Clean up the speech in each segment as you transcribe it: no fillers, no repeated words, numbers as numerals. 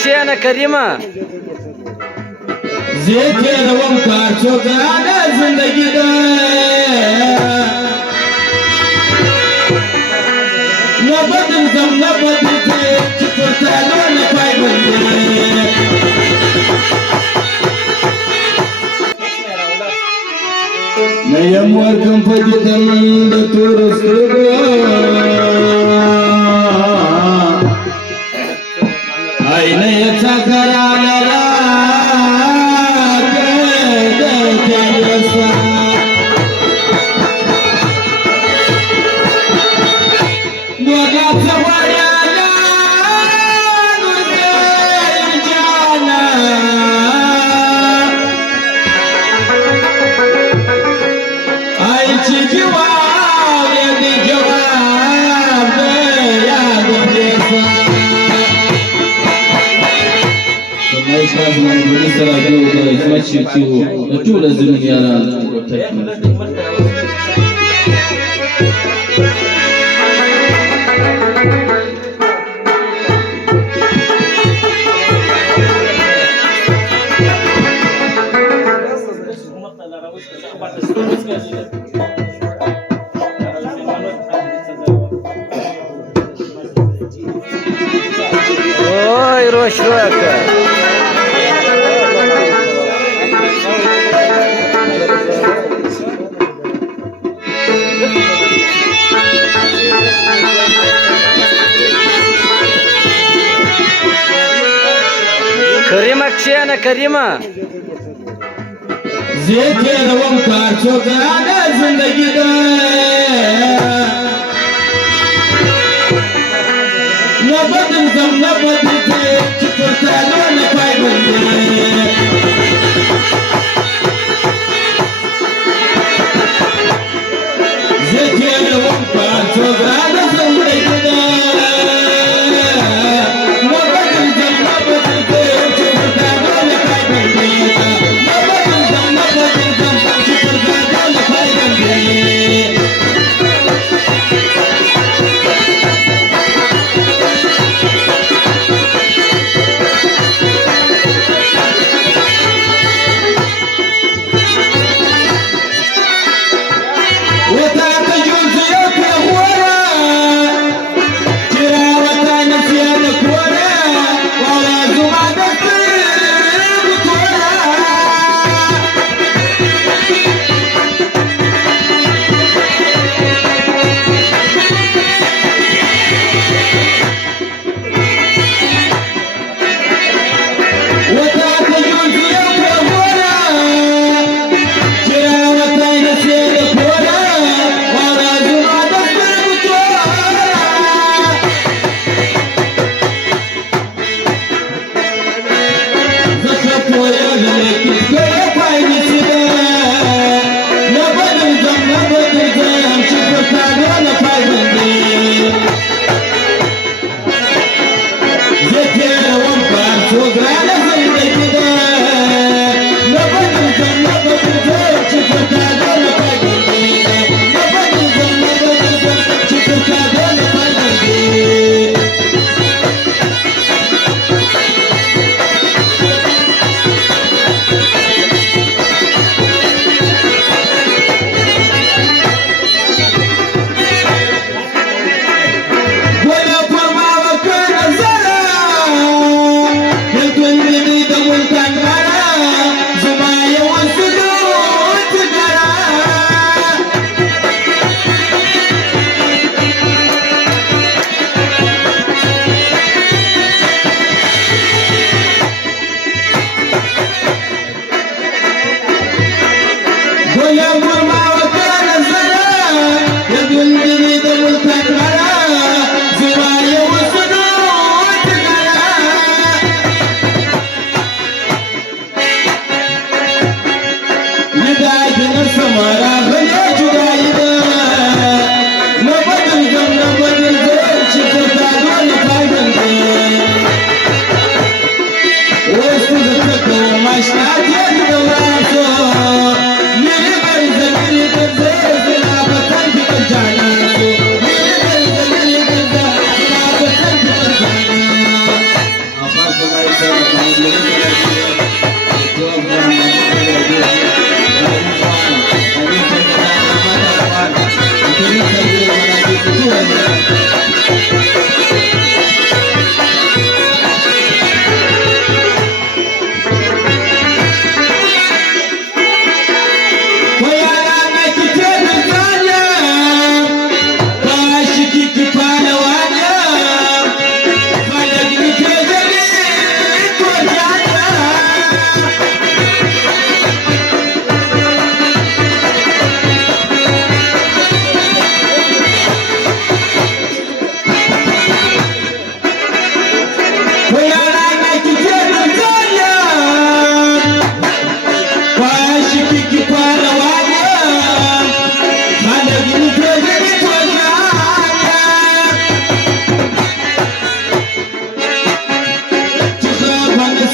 کښېنه کریمه زه تېروم کار څو ګرانه زندګي ده نه به درځم نه به درځې چې پر تالو نه پای بندې نه یم ورکم په دیدن د تورو سترګو آینه یې څنګه راغله ټول زموږ یاران ой روشروکه کریمه کښېنه کریمه زه تېروم کار څو ګرانه زندګي ده نه به درځم نه به درځې چې پر تالو نه پای بندې زه تېروم کار څو ګرانه زندګي ده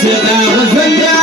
Você dá